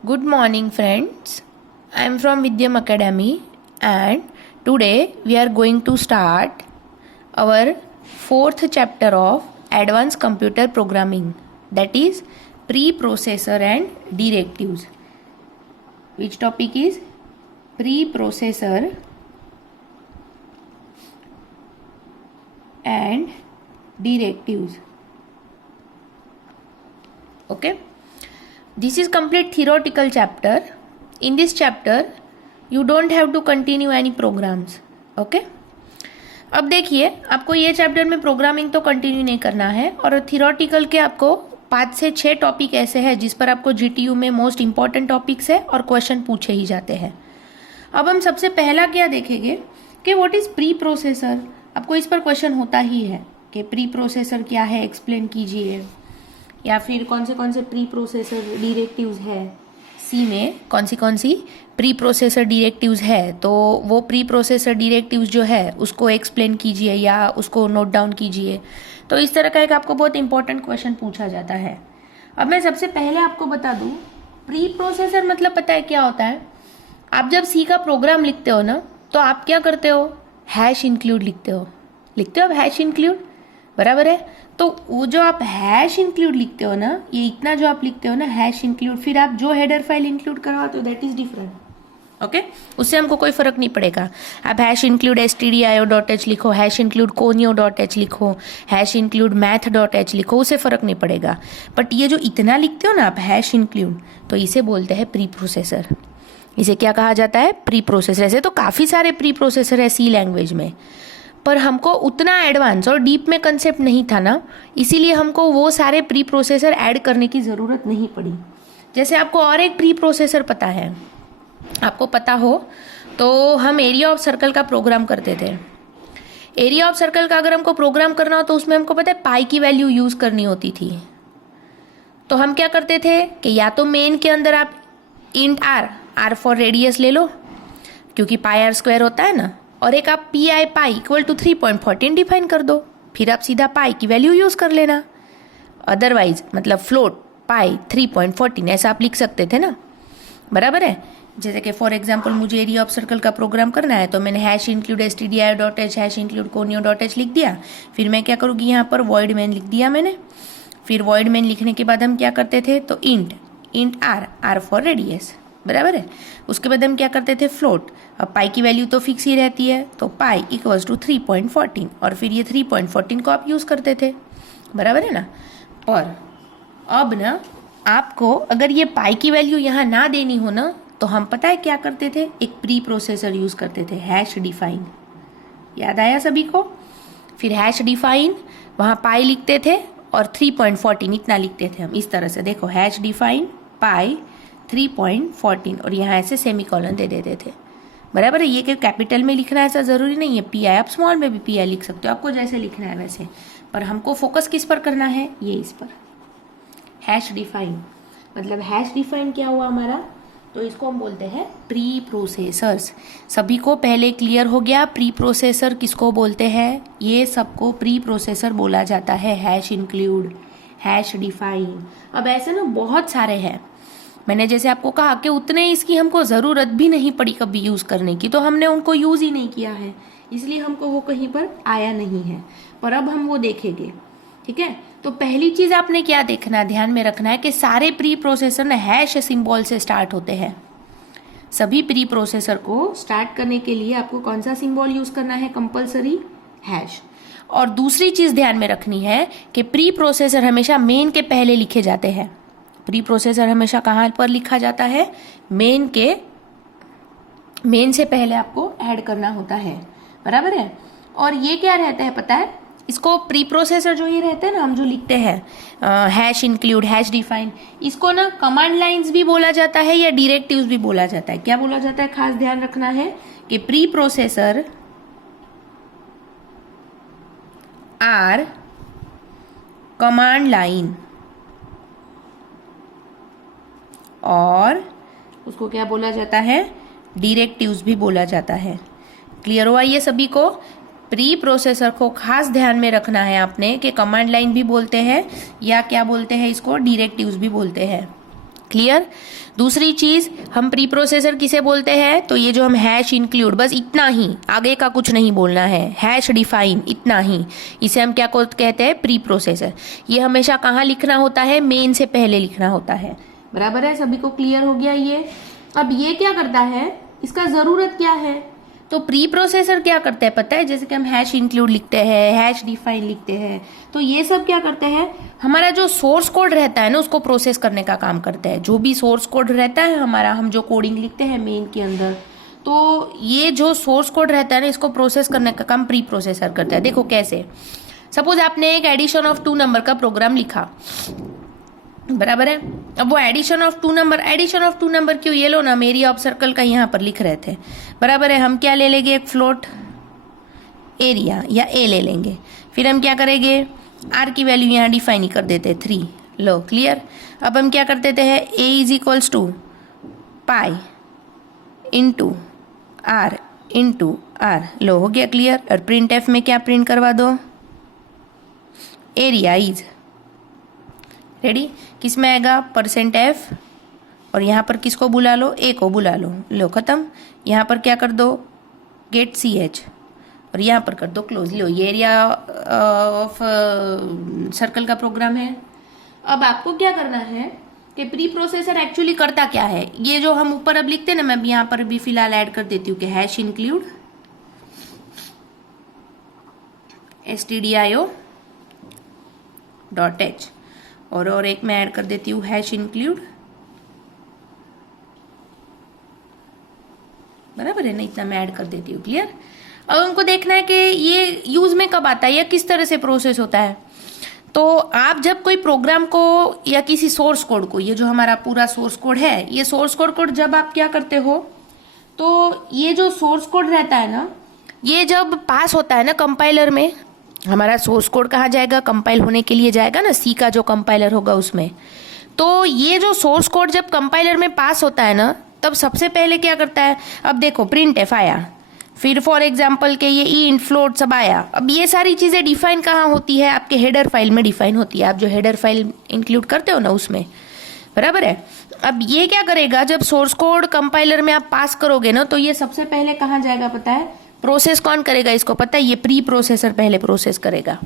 Good morning, friends. I am from Vidyam Academy, and today we are going to start our fourth chapter of Advanced Computer Programming, that is Preprocessor and Directives. Which topic is Preprocessor and Directives. Okay. This is complete theoretical chapter. In this chapter, you don't have to continue any programs. Okay? अब देखिए, आपको ये chapter में programming तो continue नहीं करना है और थियोरेटिकल के आपको 5 से 6 टॉपिक ऐसे हैं जिस पर आपको जीटीयू में मोस्ट इंपॉर्टेंट टॉपिक्स है और क्वेश्चन पूछे ही जाते हैं। अब हम सबसे पहला क्या देखेंगे कि व्हाट इज प्री प्रोसेसर। आपको इस पर क्वेश्चन होता ही है कि प्री प्रोसेसर क्या है, एक्सप्लेन कीजिए, या फिर कौन से प्री प्रोसेसर डायरेक्टिव्स है। सी में कौन सी प्री प्रोसेसर डायरेक्टिव्स है, तो वो प्री प्रोसेसर डायरेक्टिव्स जो है उसको एक्सप्लेन कीजिए या उसको नोट डाउन कीजिए। तो इस तरह का एक आपको बहुत इंपॉर्टेंट क्वेश्चन पूछा जाता है। अब मैं सबसे पहले आपको बता दूं, प्री प्रोसेसर मतलब पता है क्या होता है। आप जब सी का प्रोग्राम लिखते हो ना, तो आप क्या करते हो, हैश इंक्लूड लिखते हो अब हैश इंक्लूड, बराबर है। तो वो जो आप हैश इंक्लूड लिखते हो ना, ये इतना जो आप लिखते हो ना हैश इंक्लूड, फिर आप जो हेडर फाइल इंक्लूड करवाते हो दैट इज डिफरेंट। ओके, उससे हमको कोई फर्क नहीं पड़ेगा। आप हैश इंक्लूड stdio.h लिखो, हैश इंक्लूड conio.h लिखो, हैश इंक्लूड math.h लिखो, उससे फर्क नहीं पड़ेगा। बट ये जो इतना लिखते हो ना आप हैश इंक्लूड, तो इसे बोलते हैं प्री प्रोसेसर। इसे क्या कहा जाता है, प्री प्रोसेसर। ऐसे तो काफ़ी सारे प्री प्रोसेसर है सी लैंग्वेज में, पर हमको उतना एडवांस और डीप में कंसेप्ट नहीं था ना, इसीलिए हमको वो सारे प्री प्रोसेसर ऐड करने की ज़रूरत नहीं पड़ी। जैसे आपको और एक प्री प्रोसेसर पता है, आपको पता हो तो हम एरिया ऑफ सर्कल का प्रोग्राम करते थे। एरिया ऑफ सर्कल का अगर हमको प्रोग्राम करना हो तो उसमें हमको पता है पाई की वैल्यू यूज़ करनी होती थी। तो हम क्या करते थे कि या तो मेन के अंदर आप इंट आर फॉर रेडियस ले लो, क्योंकि पाई आर स्क्वायर होता है ना, और एक आप पाई इक्वल टू 3.14 डिफाइन कर दो, फिर आप सीधा पाई की वैल्यू यूज़ कर लेना। अदरवाइज मतलब फ्लोट पाई 3.14 ऐसा आप लिख सकते थे ना, बराबर है। जैसे कि फॉर एग्जांपल मुझे एरिया ऑफ सर्कल का प्रोग्राम करना है, तो मैंने hash include stdio.h hash include conio.h लिख दिया। फिर मैं क्या करूँगी, यहाँ पर वॉइड मैन लिख दिया मैंने। फिर वॉइड मैन लिखने के बाद हम क्या करते थे, तो इंट आर फॉर रेडियस, बराबर है। उसके बाद हम क्या करते थे, फ्लोट। अब पाई की वैल्यू तो फिक्स ही रहती है, तो पाई इक्वल्स टू 3.14, और फिर ये 3.14 को आप यूज़ करते थे, बराबर है ना। पर अब ना आपको अगर ये पाई की वैल्यू यहाँ ना देनी हो ना, तो हम पता है क्या करते थे, एक प्री प्रोसेसर यूज़ करते थे, हैश डिफाइन। याद आया सभी को। फिर हैश डिफाइन, वहाँ पाई लिखते थे और 3.14 इतना लिखते थे हम इस तरह से। देखो हैश डिफाइन पाई 3.14, और यहाँ ऐसे सेमीकोलन दे देते थे, बराबर है। ये कि कैपिटल में लिखना है ऐसा ज़रूरी नहीं है, पी आई आप स्मॉल में भी पी आई लिख सकते हो, आपको जैसे लिखना है वैसे। पर हमको फोकस किस पर करना है, ये इस पर, हैश डिफाइन। मतलब हैश डिफाइन क्या हुआ हमारा, तो इसको हम बोलते हैं प्री प्रोसेसर्स। सभी को पहले क्लियर हो गया प्री प्रोसेसर किसको बोलते हैं, ये सबको प्री प्रोसेसर बोला जाता है। हैश इंक्लूड, हैश डिफाइन, अब ऐसे ना बहुत सारे हैं। मैंने जैसे आपको कहा कि उतने इसकी हमको ज़रूरत भी नहीं पड़ी कभी यूज़ करने की, तो हमने उनको यूज़ ही नहीं किया है, इसलिए हमको वो कहीं पर आया नहीं है। पर अब हम वो देखेंगे, ठीक है। तो पहली चीज़ आपने क्या देखना, ध्यान में रखना है कि सारे प्री प्रोसेसर ना हैश सिंबल से स्टार्ट होते हैं। सभी प्री प्रोसेसर को स्टार्ट करने के लिए आपको कौन सा सिंबल यूज़ करना है, कंपलसरी हैश। और दूसरी चीज़ ध्यान में रखनी है कि प्री प्रोसेसर हमेशा मेन के पहले लिखे जाते हैं। प्री प्रोसेसर हमेशा कहाँ पर लिखा जाता है, मेन से पहले आपको ऐड करना होता है, बराबर है। और ये क्या रहता है पता है, इसको प्री प्रोसेसर जो ये रहते हैं ना, हम जो लिखते हैं हैश इंक्लूड, हैश डिफाइन, इसको ना कमांड लाइंस भी बोला जाता है या डायरेक्टिव्स भी बोला जाता है। क्या बोला जाता है, खास ध्यान रखना है कि pre processor R command line, और उसको क्या बोला जाता है, डायरेक्टिव्स भी बोला जाता है। क्लियर हुआ ये सभी को। प्री प्रोसेसर को खास ध्यान में रखना है आपने कि कमांड लाइन भी बोलते हैं या क्या बोलते हैं इसको, डायरेक्टिव्स भी बोलते हैं। क्लियर। दूसरी चीज, हम प्री प्रोसेसर किसे बोलते हैं, तो ये जो हम हैश इंक्लूड, बस इतना ही, आगे का कुछ नहीं बोलना है, हैश डिफाइन, इतना ही, इसे हम क्या कहते हैं, प्री प्रोसेसर। ये हमेशा कहाँ लिखना होता है, मेन से पहले लिखना होता है। बराबर है, सभी को क्लियर हो गया ये। अब ये क्या करता है, इसका जरूरत क्या है, तो प्री प्रोसेसर क्या करता है पता है, जैसे कि हम हैश इंक्लूड लिखते हैं, हैश डिफाइन लिखते हैं, तो ये सब क्या करते हैं, हमारा जो सोर्स कोड रहता है ना उसको प्रोसेस करने का काम करते हैं। जो भी सोर्स कोड रहता है हमारा, हम जो कोडिंग लिखते हैं मेन के अंदर, तो ये जो सोर्स कोड रहता है ना इसको प्रोसेस करने का काम प्री प्रोसेसर करता है। देखो कैसे, सपोज आपने एक एडिशन ऑफ 2 नंबर का प्रोग्राम लिखा, बराबर है। अब वो एडिशन ऑफ टू नंबर क्यों, ये लो ना, मेरी ऑफ सर्कल का यहाँ पर लिख रहे थे, बराबर है। हम क्या ले लेंगे, एक फ्लोट एरिया या ए ले लेंगे, फिर हम क्या करेंगे, आर की वैल्यू यहाँ डिफाइन ही कर देते 3, लो क्लियर। अब हम क्या कर देते हैं, A is equals to pi into R, लो हो गया क्लियर। और प्रिंट एफ में क्या प्रिंट करवा दो, एरिया इज रेडी, किस में आएगा, %f, और यहाँ पर किसको बुला लो, ए को बुला लो खत्म। यहाँ पर क्या कर दो, गेट ch, और यहाँ पर कर दो क्लोज, लो ये एरिया ऑफ सर्कल का प्रोग्राम है। अब आपको क्या करना है कि प्री प्रोसेसर एक्चुअली करता क्या है, ये जो हम ऊपर अब लिखते हैं ना, मैं यहाँ पर भी फिलहाल ऐड कर देती हूँ कि हैश इंक्लूड stdio.h, और एक मैं ऐड कर देती हूँ हैश इंक्लूड, बराबर है ना, इतना मैं ऐड कर देती हूँ, क्लियर। अब हमको देखना है कि ये यूज में कब आता है या किस तरह से प्रोसेस होता है। तो आप जब कोई प्रोग्राम को या किसी सोर्स कोड को, ये जो हमारा पूरा सोर्स कोड है, ये सोर्स कोड जब आप क्या करते हो, तो ये जो सोर्स कोड रहता है ना, ये जब पास होता है ना कंपाइलर में, हमारा सोर्स कोड कहाँ जाएगा, कंपाइल होने के लिए जाएगा ना, सी का जो कंपाइलर होगा उसमें। तो ये जो सोर्स कोड जब कंपाइलर में पास होता है ना, तब सबसे पहले क्या करता है, अब देखो प्रिंट एफ आया, फिर फॉर एग्जाम्पल के ये ई इंट फ्लोट सब आया। अब ये सारी चीजें डिफाइन कहाँ होती है, आपके हेडर फाइल में डिफाइन होती है, आप जो हेडर फाइल इंक्लूड करते हो ना उसमें, बराबर है। अब ये क्या करेगा, जब सोर्स कोड कंपाइलर में आप पास करोगे ना, तो ये सबसे पहले कहाँ जाएगा पता है, प्रोसेस कौन करेगा इसको पता है, ये प्री प्रोसेसर पहले प्रोसेस करेगा,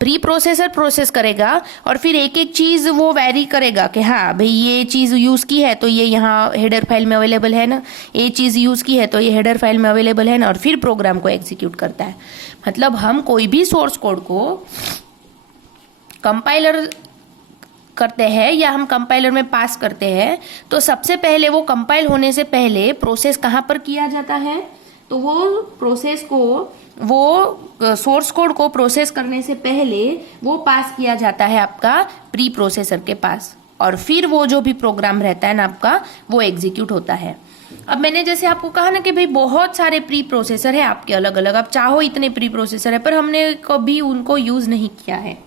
प्री प्रोसेसर प्रोसेस करेगा, और फिर एक एक चीज वो वेरी करेगा कि हाँ भाई ये चीज यूज की है तो ये यहाँ हेडर फाइल में अवेलेबल है ना, ये चीज यूज की है तो ये हेडर फाइल में अवेलेबल है ना, और फिर प्रोग्राम को एग्जीक्यूट करता है। मतलब हम कोई भी सोर्स कोड को कंपाइलर करते हैं या हम कंपाइलर में पास करते हैं, तो सबसे पहले वो कंपाइल होने से पहले प्रोसेस कहाँ पर किया जाता है, तो वो प्रोसेस को, वो सोर्स कोड को प्रोसेस करने से पहले वो पास किया जाता है आपका प्री प्रोसेसर के पास, और फिर वो जो भी प्रोग्राम रहता है ना आपका, वो एग्जीक्यूट होता है। अब मैंने जैसे आपको कहा ना कि भाई बहुत सारे प्री प्रोसेसर है आपके अलग अलग, आप चाहो इतने प्री प्रोसेसर है, पर हमने कभी उनको यूज नहीं किया है।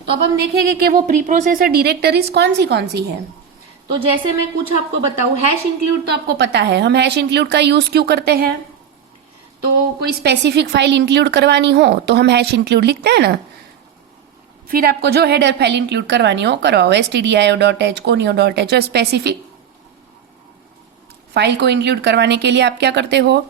तो अब हम देखेंगे कि वो प्री प्रोसेसर डायरेक्टरीज कौन सी है। तो जैसे मैं कुछ आपको बताऊं, हैश इंक्लूड तो आपको पता है, हम हैश इंक्लूड का यूज क्यों करते हैं, तो कोई स्पेसिफिक फाइल इंक्लूड करवानी हो तो हम हैश इंक्लूड लिखते हैं ना, फिर आपको जो हेडर फाइल इंक्लूड करवानी हो करवाओ, stdio.h, conio.h, और स्पेसिफिक फाइल को इंक्लूड करवाने के लिए आप क्या करते हो,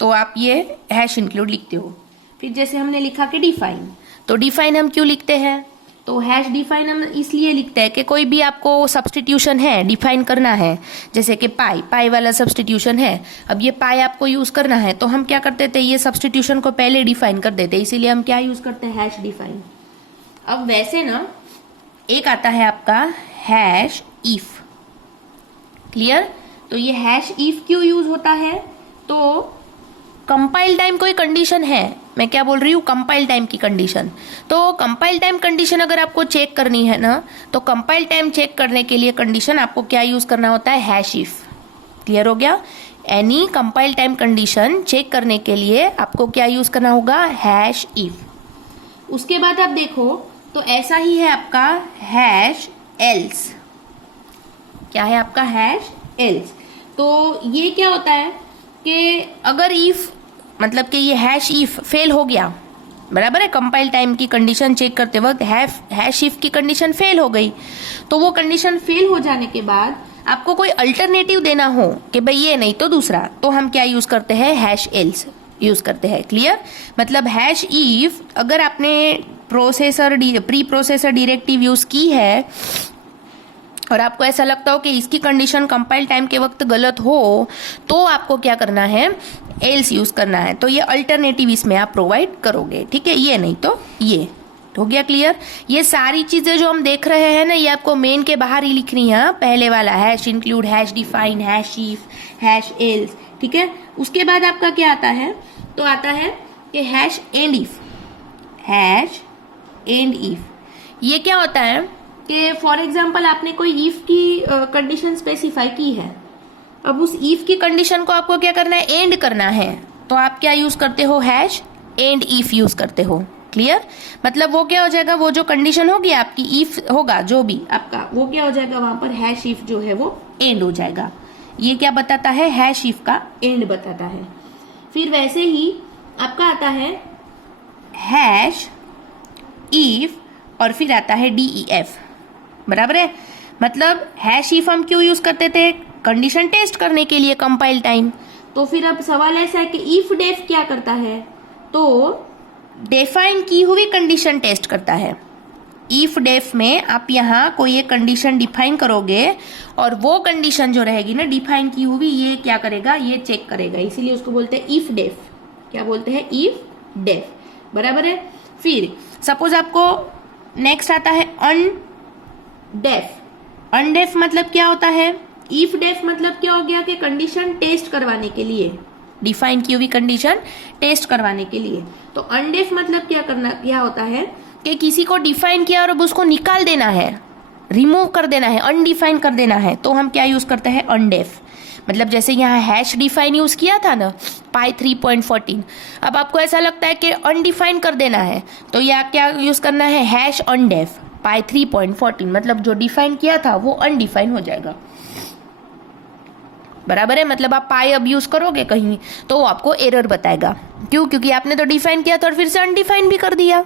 तो आप ये हैश इंक्लूड लिखते हो। फिर जैसे हमने लिखा कि डिफाइन, तो डिफाइन हम क्यों लिखते हैं, तो हैश डिफाइन हम इसलिए लिखते हैं कि कोई भी आपको सब्सटीट्यूशन है डिफाइन करना है, जैसे कि पाई वाला सब्सटीट्यूशन है, अब ये पाई आपको यूज करना है, तो हम क्या करते थे, ये सब्सटीट्यूशन को पहले डिफाइन कर देते, इसीलिए हम क्या यूज करते हैं, हैश डिफाइन। अब वैसे ना एक आता है आपका हैश इफ, क्लियर। तो ये हैश इफ क्यों यूज होता है, तो कंपाइल टाइम कोई कंडीशन है, मैं क्या बोल रही हूँ, कंपाइल टाइम की कंडीशन। तो कंपाइल टाइम कंडीशन अगर आपको चेक करनी है ना, तो कंपाइल टाइम चेक करने के लिए कंडीशन आपको क्या यूज करना होता है, हैश इफ। क्लियर हो गया, any compile time condition check करने के लिए आपको क्या यूज करना होगा, हैश इफ। उसके बाद आप देखो तो ऐसा ही है आपका हैश एल्स, क्या है आपका हैश एल्स। तो ये क्या होता है कि अगर इफ, मतलब कि ये हैश इफ फेल हो गया, बराबर है। कंपाइल टाइम की कंडीशन चेक करते वक्त हैश इफ की कंडीशन फेल हो गई, तो वो कंडीशन फेल हो जाने के बाद आपको कोई अल्टरनेटिव देना हो कि भाई ये नहीं तो दूसरा, तो हम क्या यूज करते हैं, हैश एल्स यूज करते हैं। क्लियर। मतलब हैश इफ अगर आपने प्री प्रोसेसर डायरेक्टिव यूज की है और आपको ऐसा लगता हो कि इसकी कंडीशन कंपाइल टाइम के वक्त गलत हो, तो आपको क्या करना है, एल्स यूज करना है। तो ये अल्टरनेटिव इसमें आप प्रोवाइड करोगे, ठीक है। ये नहीं तो ये हो गया क्लियर। ये सारी चीजें जो हम देख रहे हैं ना, ये आपको मेन के बाहर ही लिखनी है। पहले वाला hash include, hash define, hash if, hash else, ठीक है। उसके बाद आपका क्या आता है, तो आता है कि hash and if. Hash and if ये क्या होता है कि फॉर एग्जाम्पल आपने कोई इफ की कंडीशन स्पेसिफाई की है, अब उस इफ की कंडीशन को आपको क्या करना है, एंड करना है, तो आप क्या यूज करते हो, हैश एंड इफ यूज करते हो। क्लियर। मतलब वो क्या हो जाएगा, वो जो कंडीशन होगी आपकी, इफ होगा जो भी आपका, वो क्या हो जाएगा, वहां पर हैश इफ जो है वो एंड हो जाएगा। ये क्या बताता है, हैश इफ का एंड बताता है। फिर वैसे ही आपका आता है हैश इफ और फिर आता है DEF, बराबर है। मतलब हैश इफ हम क्यों यूज करते थे, कंडीशन टेस्ट करने के लिए कंपाइल टाइम। तो फिर अब सवाल ऐसा है कि इफ डेफ क्या करता है, तो डिफाइन की हुई कंडीशन टेस्ट करता है। इफ डेफ में आप यहाँ कोई एक कंडीशन डिफाइन करोगे और वो कंडीशन जो रहेगी ना डिफाइन की हुई, ये क्या करेगा, ये चेक करेगा, इसीलिए उसको बोलते हैं इफ डेफ। क्या बोलते हैं, इफ डेफ, बराबर है। फिर सपोज आपको नेक्स्ट आता है अनडेफ। अनडेफ मतलब क्या होता है, इफ डेफ मतलब क्या हो गया कि कंडीशन टेस्ट करवाने के लिए, डिफाइन की हुई कंडीशन टेस्ट करवाने के लिए। तो अनडेफ मतलब क्या होता है कि किसी को डिफाइन किया और अब उसको निकाल देना है, रिमूव कर देना है, अनडिफाइन कर देना है, तो हम क्या यूज करते हैं, अनडेफ। मतलब जैसे यहाँ हैश डिफाइन यूज किया था ना पाई 3.14, अब आपको ऐसा लगता है कि अनडिफाइन कर देना है, तो यह क्या यूज करना है, हैश अनडेफ पाई 3.14। मतलब जो डिफाइन किया था वो अनडिफाइन हो जाएगा, बराबर है। मतलब आप पाई अब यूज करोगे कहीं तो वो आपको एरर बताएगा, क्यों, क्योंकि आपने तो डिफाइन किया था और फिर से अनडिफाइन भी कर दिया।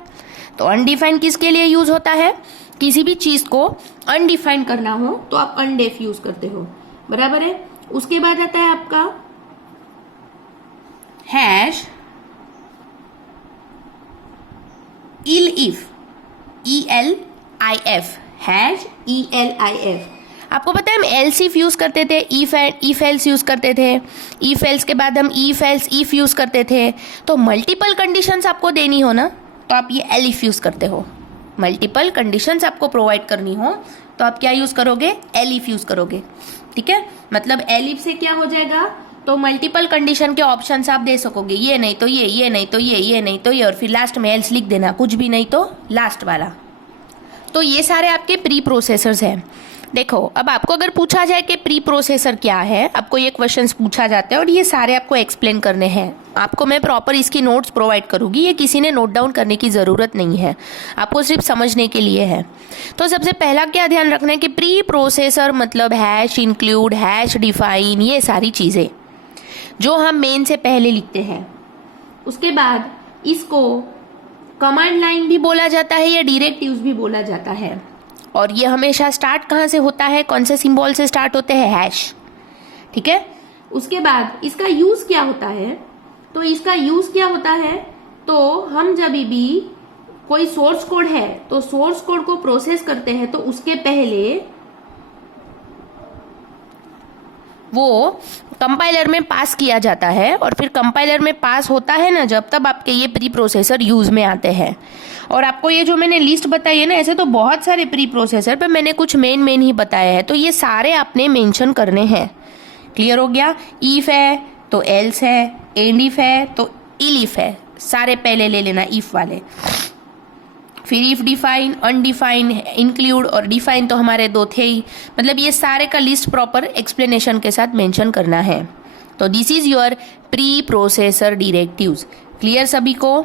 तो अनडिफाइन किसके लिए यूज होता है, किसी भी चीज को अनडिफाइन करना हो तो आप अनडेफ यूज करते हो, बराबर है। उसके बाद आता है आपका hash ELIF, ELIF, hash ELIF। आपको पता है हम एल्स इफ यूज करते थे, इफ एल्स यूज करते थे, इफ एल्स के बाद हम इफ एल्स इफ यूज करते थे। तो मल्टीपल कंडीशंस आपको देनी हो ना, तो आप ये एलिफ यूज करते हो। मल्टीपल कंडीशंस आपको प्रोवाइड करनी हो तो आप क्या यूज करोगे, एलिफ यूज करोगे, ठीक है। मतलब एलिफ से क्या हो जाएगा, तो मल्टीपल कंडीशन के ऑप्शंस आप दे सकोगे, ये नहीं तो ये नहीं तो ये नहीं तो ये, और फिर लास्ट में एल्स लिख देना, कुछ भी नहीं तो लास्ट वाला। तो ये सारे आपके प्री प्रोसेसर्स हैं। देखो अब आपको अगर पूछा जाए कि प्री प्रोसेसर क्या है, आपको ये क्वेश्चंस पूछा जाता है और ये सारे आपको एक्सप्लेन करने हैं। आपको मैं प्रॉपर इसकी नोट्स प्रोवाइड करूंगी, ये किसी ने नोट डाउन करने की ज़रूरत नहीं है, आपको सिर्फ समझने के लिए है। तो सबसे पहला क्या ध्यान रखना है कि प्री प्रोसेसर मतलब हैश इंक्लूड, हैश डिफाइन, ये सारी चीज़ें जो हम मेन से पहले लिखते हैं। उसके बाद इसको कमांड लाइन भी बोला जाता है या डायरेक्टिव्स भी बोला जाता है, और ये हमेशा स्टार्ट कहाँ से होता है, कौन से सिंबल से स्टार्ट होते हैं, हैश, ठीक है। उसके बाद इसका यूज क्या होता है, तो इसका यूज क्या होता है, तो हम जब भी कोई सोर्स कोड है तो सोर्स कोड को प्रोसेस करते हैं तो उसके पहले वो कंपाइलर में पास किया जाता है, और फिर कंपाइलर में पास होता है ना जब, तब आपके ये प्री प्रोसेसर यूज में आते हैं। और आपको ये जो मैंने लिस्ट बताई है ना, ऐसे तो बहुत सारे प्री प्रोसेसर पर मैंने कुछ मेन ही बताया है, तो ये सारे आपने मेंशन करने हैं। क्लियर हो गया। इफ है तो एल्स है, एंड इफ है तो इलिफ है, सारे पहले ले लेना इफ वाले। फिर इफ डिफाइन, अनडिफाइन, इंक्लूड और डिफाइन तो हमारे दो थे ही। मतलब ये सारे का लिस्ट प्रॉपर एक्सप्लेनेशन के साथ मेंशन करना है। तो this is your pre processor directives. Clear सभी को।